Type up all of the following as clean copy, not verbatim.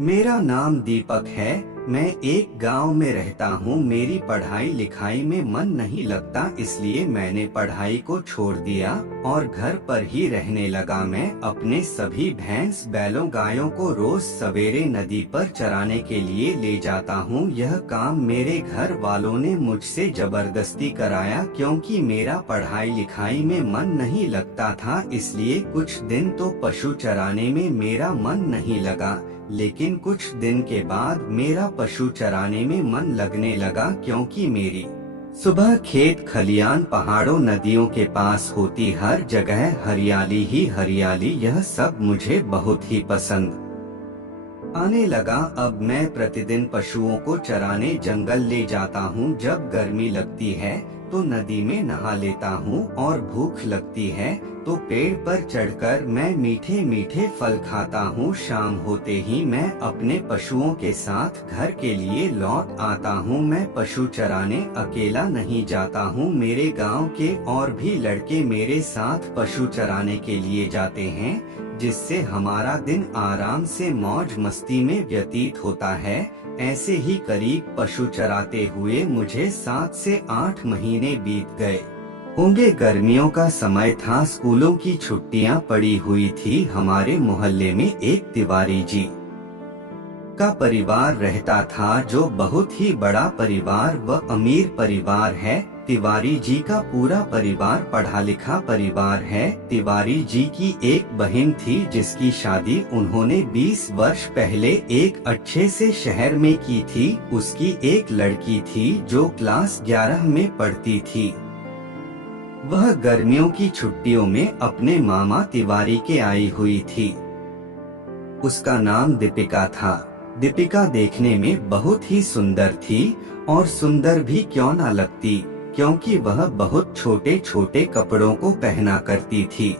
मेरा नाम दीपक है। मैं एक गांव में रहता हूँ। मेरी पढ़ाई लिखाई में मन नहीं लगता, इसलिए मैंने पढ़ाई को छोड़ दिया और घर पर ही रहने लगा। मैं अपने सभी भैंस बैलों गायों को रोज सवेरे नदी पर चराने के लिए ले जाता हूँ। यह काम मेरे घर वालों ने मुझसे जबरदस्ती कराया, क्योंकि मेरा पढ़ाई लिखाई में मन नहीं लगता था। इसलिए कुछ दिन तो पशु चराने में मेरा मन नहीं लगा, लेकिन कुछ दिन के बाद मेरा पशु चराने में मन लगने लगा, क्योंकि मेरी सुबह खेत खलियान पहाड़ों नदियों के पास होती, हर जगह हरियाली ही हरियाली। यह सब मुझे बहुत ही पसंद आने लगा। अब मैं प्रतिदिन पशुओं को चराने जंगल ले जाता हूँ। जब गर्मी लगती है तो नदी में नहा लेता हूँ और भूख लगती है तो पेड़ पर चढ़कर मैं मीठे मीठे फल खाता हूँ। शाम होते ही मैं अपने पशुओं के साथ घर के लिए लौट आता हूँ। मैं पशु चराने अकेला नहीं जाता हूँ, मेरे गांव के और भी लड़के मेरे साथ पशु चराने के लिए जाते हैं, जिससे हमारा दिन आराम से मौज मस्ती में व्यतीत होता है। ऐसे ही करीब पशु चराते हुए मुझे 7 से 8 महीने बीत गए होंगे। गर्मियों का समय था, स्कूलों की छुट्टियां पड़ी हुई थी। हमारे मोहल्ले में एक तिवारी जी का परिवार रहता था, जो बहुत ही बड़ा परिवार व अमीर परिवार है। तिवारी जी का पूरा परिवार पढ़ा लिखा परिवार है। तिवारी जी की एक बहन थी, जिसकी शादी उन्होंने 20 वर्ष पहले एक अच्छे से शहर में की थी। उसकी एक लड़की थी जो क्लास 11 में पढ़ती थी। वह गर्मियों की छुट्टियों में अपने मामा तिवारी के आई हुई थी। उसका नाम दीपिका था। दीपिका देखने में बहुत ही सुंदर थी, और सुंदर भी क्यों ना लगती, क्योंकि वह बहुत छोटे छोटे कपड़ों को पहना करती थी।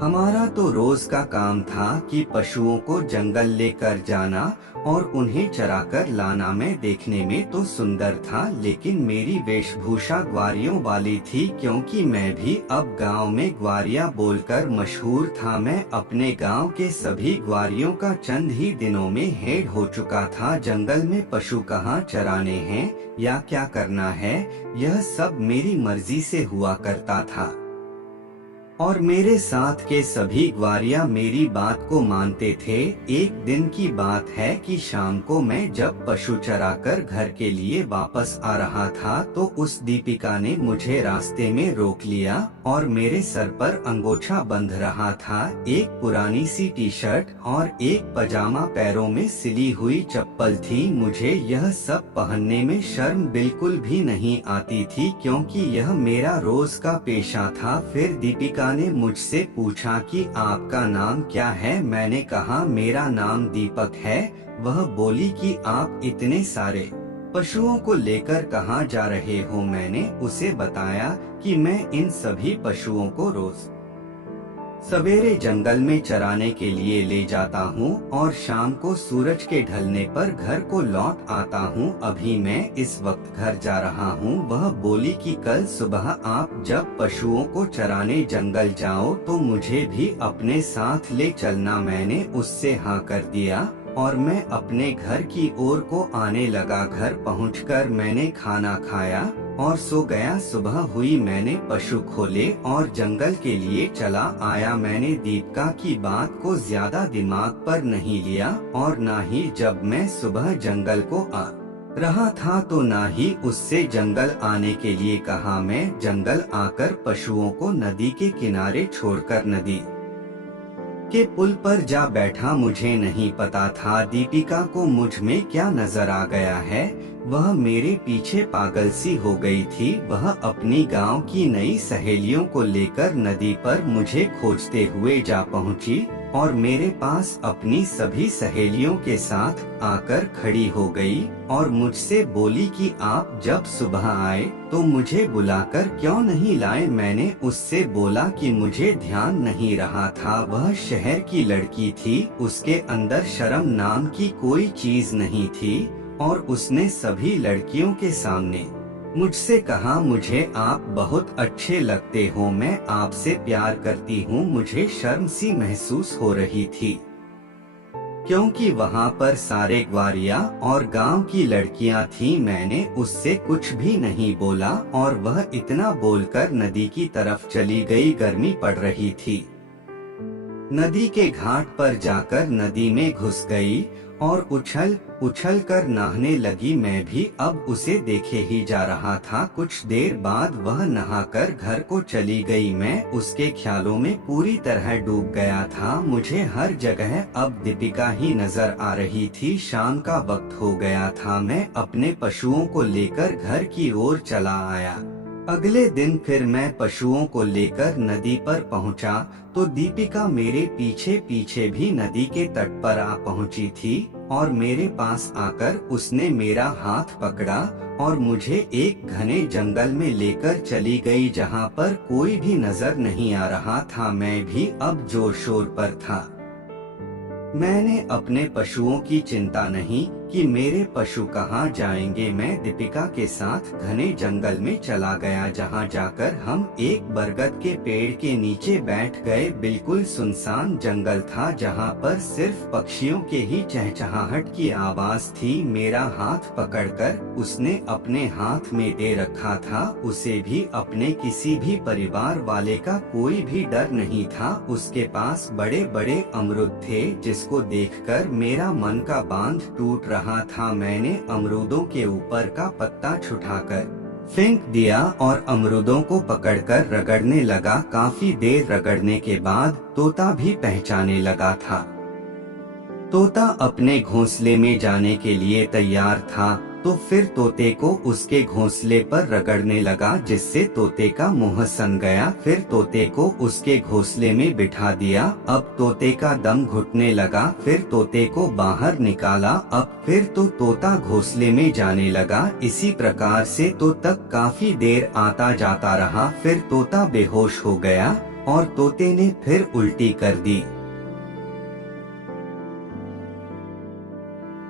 हमारा तो रोज का काम था कि पशुओं को जंगल लेकर जाना और उन्हें चराकर लाना। मैं देखने में तो सुंदर था, लेकिन मेरी वेशभूषा ग्वारियों वाली थी, क्योंकि मैं भी अब गांव में ग्वारिया बोलकर मशहूर था। मैं अपने गांव के सभी ग्वारियों का चंद ही दिनों में हेड हो चुका था। जंगल में पशु कहाँ चराने हैं या क्या करना है, यह सब मेरी मर्जी से हुआ करता था, और मेरे साथ के सभी ग्वारिया मेरी बात को मानते थे। एक दिन की बात है कि शाम को मैं जब पशु चराकर घर के लिए वापस आ रहा था, तो उस दीपिका ने मुझे रास्ते में रोक लिया और मेरे सर पर अंगोछा बंध रहा था। एक पुरानी सी टी शर्ट और एक पजामा, पैरों में सिली हुई चप्पल थी। मुझे यह सब पहनने में शर्म बिल्कुल भी नहीं आती थी, क्योंकि यह मेरा रोज का पेशा था। फिर दीपिका ने मुझसे पूछा कि आपका नाम क्या है। मैंने कहा मेरा नाम दीपक है। वह बोली कि आप इतने सारे पशुओं को लेकर कहाँ जा रहे हो। मैंने उसे बताया कि मैं इन सभी पशुओं को रोज सवेरे जंगल में चराने के लिए ले जाता हूँ और शाम को सूरज के ढलने पर घर को लौट आता हूँ। अभी मैं इस वक्त घर जा रहा हूँ। वह बोली कि कल सुबह आप जब पशुओं को चराने जंगल जाओ तो मुझे भी अपने साथ ले चलना। मैंने उससे हाँ कर दिया और मैं अपने घर की ओर को आने लगा। घर पहुंचकर मैंने खाना खाया और सो गया। सुबह हुई, मैंने पशु खोले और जंगल के लिए चला आया। मैंने दीपिका की बात को ज्यादा दिमाग पर नहीं लिया, और न ही जब मैं सुबह जंगल को आ रहा था तो ना ही उससे जंगल आने के लिए कहा। मैं जंगल आकर पशुओं को नदी के किनारे छोड़कर नदी के पुल पर जा बैठा। मुझे नहीं पता था दीपिका को मुझ में क्या नजर आ गया है। वह मेरे पीछे पागल सी हो गई थी। वह अपनी गांव की नई सहेलियों को लेकर नदी पर मुझे खोजते हुए जा पहुंची और मेरे पास अपनी सभी सहेलियों के साथ आकर खड़ी हो गई और मुझसे बोली कि आप जब सुबह आए तो मुझे बुलाकर क्यों नहीं लाए। मैंने उससे बोला कि मुझे ध्यान नहीं रहा था। वह शहर की लड़की थी, उसके अंदर शर्म नाम की कोई चीज नहीं थी, और उसने सभी लड़कियों के सामने मुझसे कहा, मुझे आप बहुत अच्छे लगते हो, मैं आपसे प्यार करती हूँ। मुझे शर्म सी महसूस हो रही थी, क्योंकि वहाँ पर सारे ग्वारियाँ और गांव की लड़कियाँ थीं। मैंने उससे कुछ भी नहीं बोला और वह इतना बोलकर नदी की तरफ चली गई। गर्मी पड़ रही थी। नदी के घाट पर जाकर नदी में घुस गई और उछल उछल कर नहाने लगी। मैं भी अब उसे देखे ही जा रहा था। कुछ देर बाद वह नहाकर घर को चली गई। मैं उसके ख्यालों में पूरी तरह डूब गया था। मुझे हर जगह अब दीपिका ही नजर आ रही थी। शाम का वक्त हो गया था। मैं अपने पशुओं को लेकर घर की ओर चला आया। अगले दिन फिर मैं पशुओं को लेकर नदी पर पहुंचा तो दीपिका मेरे पीछे पीछे भी नदी के तट पर आ पहुंची थी और मेरे पास आकर उसने मेरा हाथ पकड़ा और मुझे एक घने जंगल में लेकर चली गई जहां पर कोई भी नजर नहीं आ रहा था। मैं भी अब जोर शोर पर था। मैंने अपने पशुओं की चिंता नहीं कि मेरे पशु कहाँ जाएंगे। मैं दीपिका के साथ घने जंगल में चला गया जहाँ जाकर हम एक बरगद के पेड़ के नीचे बैठ गए। बिल्कुल सुनसान जंगल था जहाँ पर सिर्फ पक्षियों के ही चहचहाहट की आवाज थी। मेरा हाथ पकड़कर उसने अपने हाथ में दे रखा था। उसे भी अपने किसी भी परिवार वाले का कोई भी डर नहीं था। उसके पास बड़े बड़े अमरूद थे जिसको देखकर मेरा मन का बांध टूट रहा था। मैंने अमरूदों के ऊपर का पत्ता छुटाकर फेंक दिया और अमरूदों को पकड़कर रगड़ने लगा। काफी देर रगड़ने के बाद तोता भी पहचाने लगा था। तोता अपने घोंसले में जाने के लिए तैयार था तो फिर तोते को उसके घोंसले पर रगड़ने लगा जिससे तोते का मुंह सन गया। फिर तोते को उसके घोंसले में बिठा दिया। अब तोते का दम घुटने लगा। फिर तोते को बाहर निकाला। अब फिर तो तोता घोंसले में जाने लगा। इसी प्रकार से तो तक काफी देर आता जाता रहा। फिर तोता बेहोश हो गया और तोते ने फिर उल्टी कर दी।